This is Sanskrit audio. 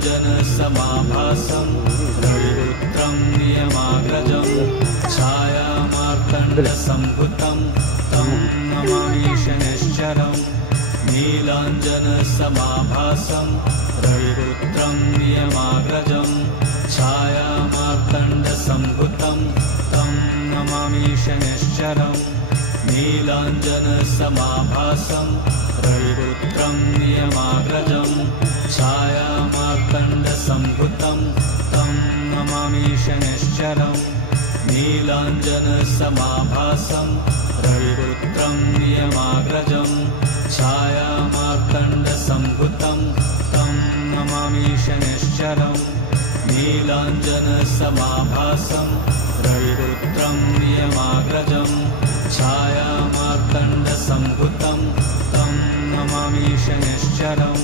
नीलाञ्जनसमाभासं रविरुद्रं नियमाग्रजं छायामार्तण्डसम्भुतं तं नमामि शनैश्चरम् नीलाञ्जनसमाभासं रविरुद्रं नियमाग्रजं छायामार्तण्डसम्भुतं तं नमामि शनैश्चरम् नीलाञ्जनसमाभासं रविरुद्रं नियमाग्रजं छायामार्तण्डसम्भुतं तं नमामि शनैश्चरम् नीलाञ्जनसमाभासं रविरुद्रं नियमाग्रजं छायामार्तण्डसम्भुतं तं नमामि शनैश्चरम् नीलाञ्जनसमाभासं रविरुद्रं नियमाग्रजं छायामार्तण्डसम्भुतं तं नमामि शनैश्चरम्